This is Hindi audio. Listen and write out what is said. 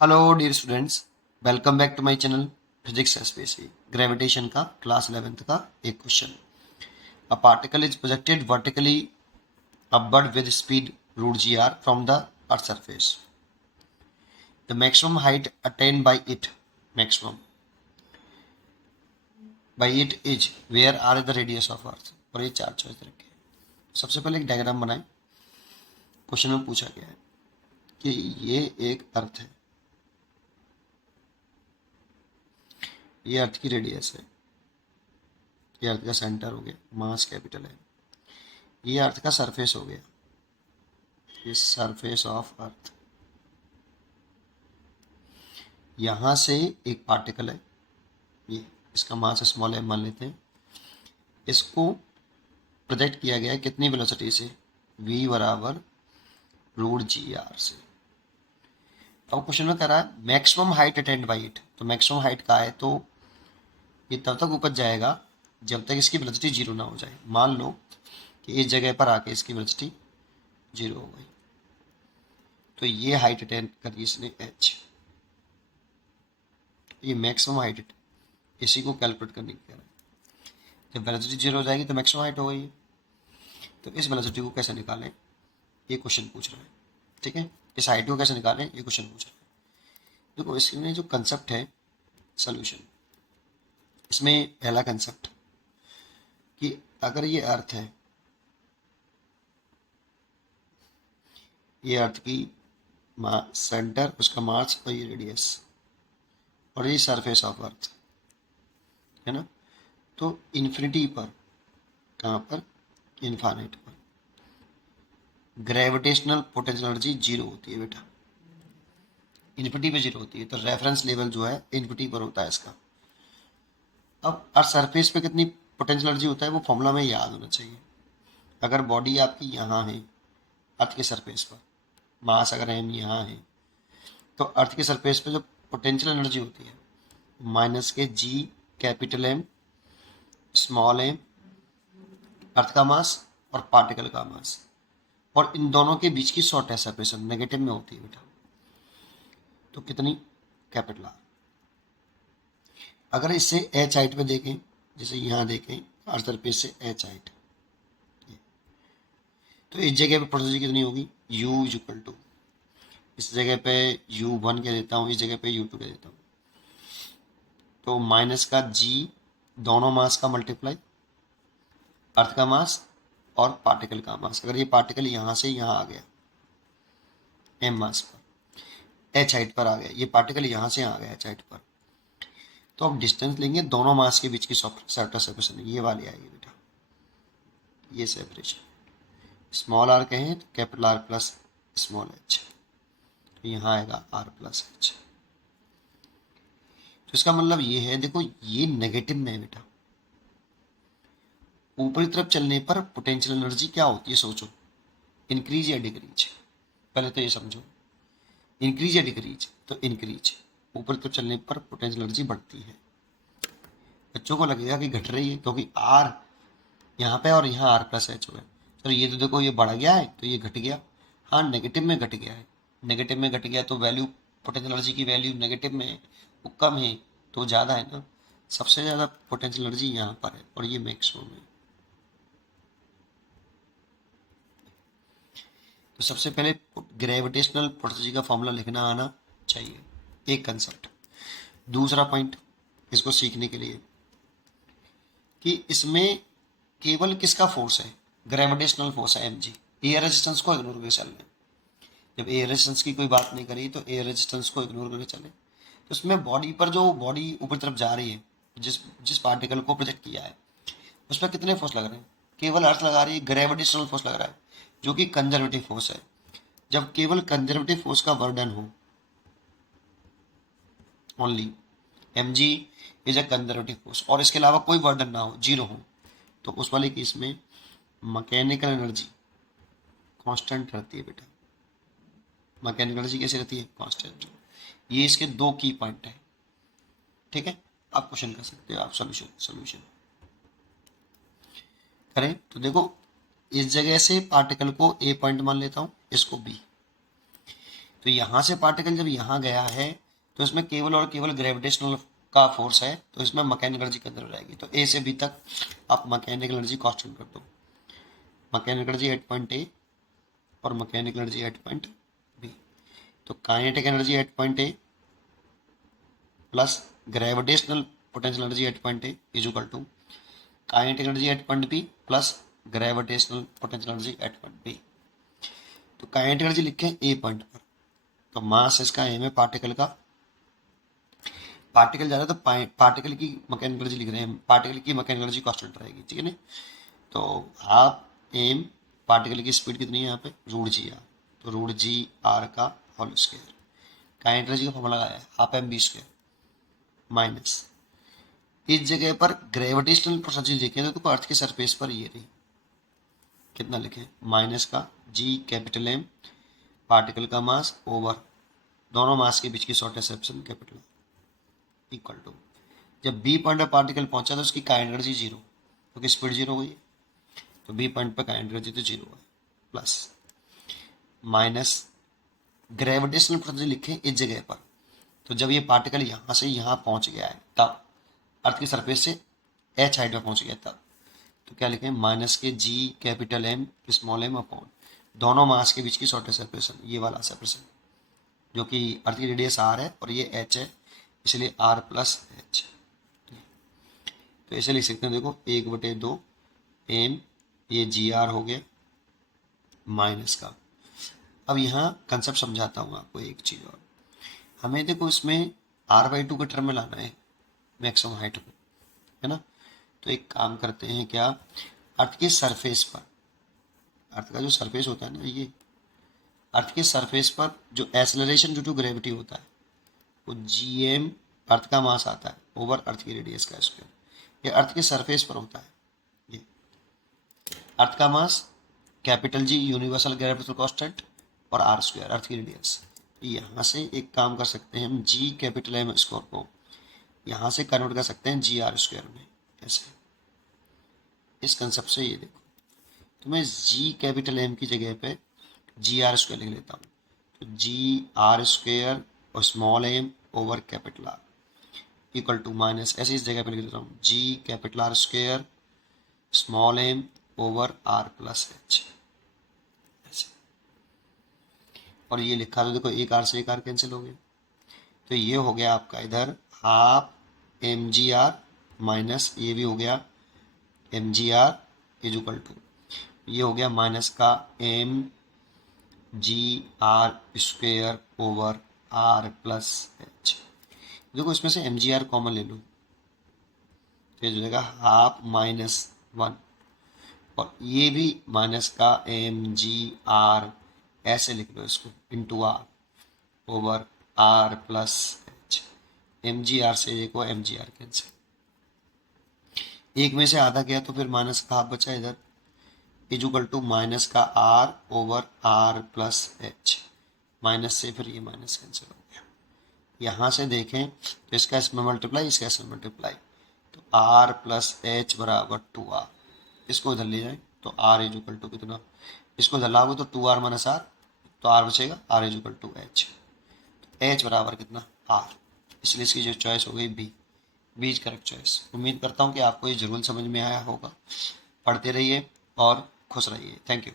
Hello dear students, welcome back to my channel physics SPSC. Gravitation का क्लास 11th का एक question. A particle is projected vertically upward with speed root g R from the earth surface. The maximum height attained by it is where R the radius of earth. और ये चार चॉइस रखे हैं। सबसे पहले एक डायग्राम बनाए। क्वेश्चन में पूछा गया है कि ये एक अर्थ है, ये अर्थ की रेडियस है, ये अर्थ का सेंटर हो गया, मास कैपिटल है, ये अर्थ का सरफेस हो गया, ये सरफेस ऑफ अर्थ। यहाँ से एक पार्टिकल है, ये इसका मास स्मॉल m मान लेते हैं। इसको प्रोजेक्ट किया गया है कितनी वेलोसिटी से? v बराबर रूट जी आर से। अब क्वेश्चन में कह रहा है maximum height attend by it. तो मैक्सिमम हाइट का है तो ये तब तक ऊपर जाएगा जब तक इसकी वेलोसिटी जीरो ना हो जाए। मान लो कि इस जगह पर आके इसकी वेलोसिटी जीरो हो गई, तो ये हाइट अटेंड करी इसने h। ये मैक्सिमम हाइट इसी को कैलकुलेट करने की कह रहा है। जब वेलोसिटी जीरो हो जाएगी तो मैक्सिमम हाइट हो गई। तो इस वेलोसिटी को कैसे निकालें, ये क्वेश्चन पूछ रहा है। ठीक है, इस हाइट को कैसे निकालें, ये क्वेश्चन पूछ रहा है। देखो इसमें जो कंसेप्ट है सोल्यूशन, इसमें पहला कंसेप्ट कि अगर ये अर्थ है, ये अर्थ की सेंटर, उसका मास और ये रेडियस और ये सरफेस ऑफ अर्थ है ना। तो इन्फिनिटी पर, कहाँ पर? इनफाइनाइट पर ग्रेविटेशनल पोटेंशियल एनर्जी जीरो होती है बेटा, इन्फिनिटी पे जीरो होती है। तो रेफरेंस लेवल जो है इन्फिनिटी पर होता है इसका। अब अर्थ सरफेस पे कितनी पोटेंशियल एनर्जी होता है वो फॉर्मूला में याद होना चाहिए। अगर बॉडी आपकी यहाँ है अर्थ के सरफेस पर, मास अगर एम यहाँ है, तो अर्थ के सरफेस पे जो पोटेंशियल एनर्जी होती है माइनस के G capital M small M, अर्थ का मास और पार्टिकल का मास, और इन दोनों के बीच की शॉर्ट है सेपरेशन नेगेटिव में होती है बेटा। तो कितनी? Capital R. अगर इससे एच हाइट पे देखें, जैसे यहाँ देखें अर्थ सरफेस से एच हाइट, तो इस जगह पे पोटेंशियल कितनी होगी? U इज इक्वल टू, इस जगह पे U1 कह देता हूँ, इस जगह पे U2 कह देता हूँ। तो माइनस का G, दोनों मास का मल्टीप्लाई, अर्थ का मास और पार्टिकल का मास। अगर ये पार्टिकल यहाँ से यहाँ आ गया m मास पर, h हाइट पर आ गया, ये पार्टिकल यहाँ से आ गया h हाइट पर, तो अब डिस्टेंस लेंगे दोनों मास के बीच की सेपरेशन, ये वाली आएगी बेटा, ये सेपरेशन। स्मॉल आर कहें तो capital R plus small H, तो यहाँ आएगा आर प्लस एच। तो इसका मतलब ये है, देखो ये नेगेटिव में है बेटा। ऊपरी तरफ चलने पर पोटेंशियल एनर्जी क्या होती है सोचो, इंक्रीज या डिक्रीज? पहले तो ये समझो, इंक्रीज या डिक्रीज? तो इंक्रीज। ऊपर तरफ चलने पर पोटेंशियल एनर्जी बढ़ती है। बच्चों को लगेगा कि घट रही है क्योंकि आर यहाँ पे और यहाँ आर प्लस एच हो गया। चलो ये तो देखो ये बढ़ गया है तो ये घट गया। हाँ नेगेटिव में घट गया है, नेगेटिव में घट गया तो वैल्यू, पोटेंशियल एनर्जी की वैल्यू नेगेटिव में है, वो कम है तो ज़्यादा है ना। सबसे ज़्यादा पोटेंशियल एनर्जी यहाँ पर है और ये मैक्सिमम है। तो सबसे पहले ग्रेविटेशनल पोटेंशियल का फॉर्मूला लिखना आना चाहिए, एक कंसेप्ट। दूसरा पॉइंट इसको सीखने के लिए कि इसमें केवल किसका फोर्स है? ग्रेविटेशनल फोर्स है mg। एयर रेजिस्टेंस को इग्नोर करके चल रहे हैं। जब एयर रेजिस्टेंस की कोई बात नहीं करी तो एयर रेजिस्टेंस को इग्नोर करके चले, तो इसमें बॉडी पर, जो बॉडी ऊपर तरफ जा रही है, जिस जिस पार्टिकल को प्रोजेक्ट किया है, उस पर कितने फोर्स लग रहे हैं? केवल अर्थ लगा रही है, ग्रेविटेशनल फोर्स लग रहा है जो कि कंजर्वेटिव फोर्स है। जब केवल कंजर्वेटिव फोर्स का वर्डन हो, only mg is a conservative force, और इसके अलावा कोई वर्डन ना हो, जीरो हो, तो उस वाले केस में मैकेनिकल एनर्जी कांस्टेंट रहती है बेटा। मैकेनिकल एनर्जी कैसे रहती है? कांस्टेंट। ये इसके दो की पॉइंट है। ठीक है, आप क्वेश्चन कर सकते हो, आप सॉल्यूशन करें। तो देखो इस जगह से पार्टिकल को ए पॉइंट मान लेता हूं, इसको बी। तो यहाँ से पार्टिकल जब यहाँ गया है तो इसमें केवल और केवल ग्रेविटेशनल का फोर्स है, तो इसमें मैकेनिकल एनर्जी किधर रहेगी, तो ए से बी तक आप मैकेनिकल एनर्जी कांस्टेंट कर दो। Mechanical energy at point A और mechanical energy at point B. तो kinetic energy at point A plus gravitational potential energy at point A is equal to kinetic energy at point B plus gravitational potential energy at point B. तो काइनेटिक एनर्जी लिखे ए पॉइंट पर, तो मास इसका एम है पार्टिकल का, पार्टिकल जा रहा है तो पार्टिकल की मैकेनिकल एनर्जी लिख रहे हैं, पार्टिकल की मैकेनिकल एनर्जी कांस्टेंट रहेगी, ठीक है ना। तो हाफ एम पार्टिकल की स्पीड कितनी है यहाँ पे रूट जी आर, तो रूट जी आर का होल स्क्वायर। काइनेटिक एनर्जी का फॉर्मूला है half m v square minus इस जगह पर ग्रेविटेशनल पोटेंशियल देखें तो अर्थ के सरफेस पर ये रही, कितना लिखें माइनस का जी कैपिटल एम पार्टिकल का मास ओवर दोनों मास के बीच की shortest section capital equal to, जब बी पॉइंट पर पार्टिकल पहुंचा तो उसकी काइनेटिक एनर्जी जीरो, क्योंकि स्पीड जीरो हुई है, तो बी पॉइंट पर काइनेटिक एनर्जी तो जीरो है, प्लस माइनस ग्रेविटेशनल पोटेंशियल लिखें इस जगह पर, तो जब ये पार्टिकल यहाँ से यहाँ पहुँच गया है तब अर्थ की सरफेस से एच हाइट में पहुँच गया तब, तो क्या लिखें माइनस के G capital M small m upon दोनों मास के बीच की शॉर्टेस्ट सेपरेशन, ये वाला सेपरेशन जो कि अर्थ की रेडियस आर है और ये एच है, इसलिए आर प्लस एच। तो इसे लिख सकते हैं देखो एक बटे दो एम, ये जी आर हो गया माइनस का। अब यहाँ कंसेप्ट समझाता हूँ आपको एक चीज़ और, हमें देखो इसमें आर बाई टू के टर्म में लाना है मैक्सिमम हाइट को, है ना। तो एक काम करते हैं क्या, अर्थ के सरफेस पर, अर्थ का जो सरफेस होता है ना, ये अर्थ के सरफेस पर जो एक्सेलरेशन ड्यू टू ग्रेविटी होता है वो जी एम अर्थ का मास आता है ओवर अर्थ की रेडियस का स्क्वायर, ये अर्थ के सरफेस पर होता है। ये अर्थ का mass capital G universal gravitational constant और आर स्क्वायर अर्थ की रेडियस। यहाँ से एक काम कर सकते हैं हम जी कैपिटल एम स्क्वायर को यहाँ से कन्वर्ट कर सकते हैं जी आर स्क्वायर में, ऐसे इस कंसेप्ट से। ये देखो तो मैं जी कैपिटल एम की जगह पे जी आर स्क्वायर लिख लेता हूँ, तो जी आर स्क्वायर और small m over capital R equal to minus, ऐसे इस जगह पे लिख देता हूँ G capital R square small m over R plus H, और ये लिखा तो देखो एक आर से एक आर कैंसिल हो गया, तो ये हो गया आपका इधर half m g R minus ये भी हो गया m g R is equal to, ये हो गया माइनस का m g R square over R plus h. देखो इसमें से एम जी आर कॉमन ले लो, तो ये जो जाएगा हाफ माइनस वन, और ये भी माइनस का एम जी आर ऐसे लिख लो इसको into R over R plus h. M g R से एक को एम जी आर कैंसिल, एक में से आधा गया तो फिर माइनस का हाफ बचा इधर इज इक्वल टू माइनस का R over R plus h, minus से फिर ये माइनस कैंसिल हो गया। यहाँ से देखें तो इसका इसमें मल्टीप्लाई इसका इसमें मल्टीप्लाई, तो आर प्लस एच बराबर टू आर, इसको इधर ले जाए तो आर इज इक्वल टू कितना, इसको इधर लाओगे तो टू आर माइनस आर, तो आर बचेगा R is equal to h, h बराबर कितना आर, इसलिए इसकी जो चॉइस हो गई B, B is correct choice. उम्मीद करता हूँ कि आपको ये जरूर समझ में आया होगा, पढ़ते रहिए और खुश रहिए, थैंक यू।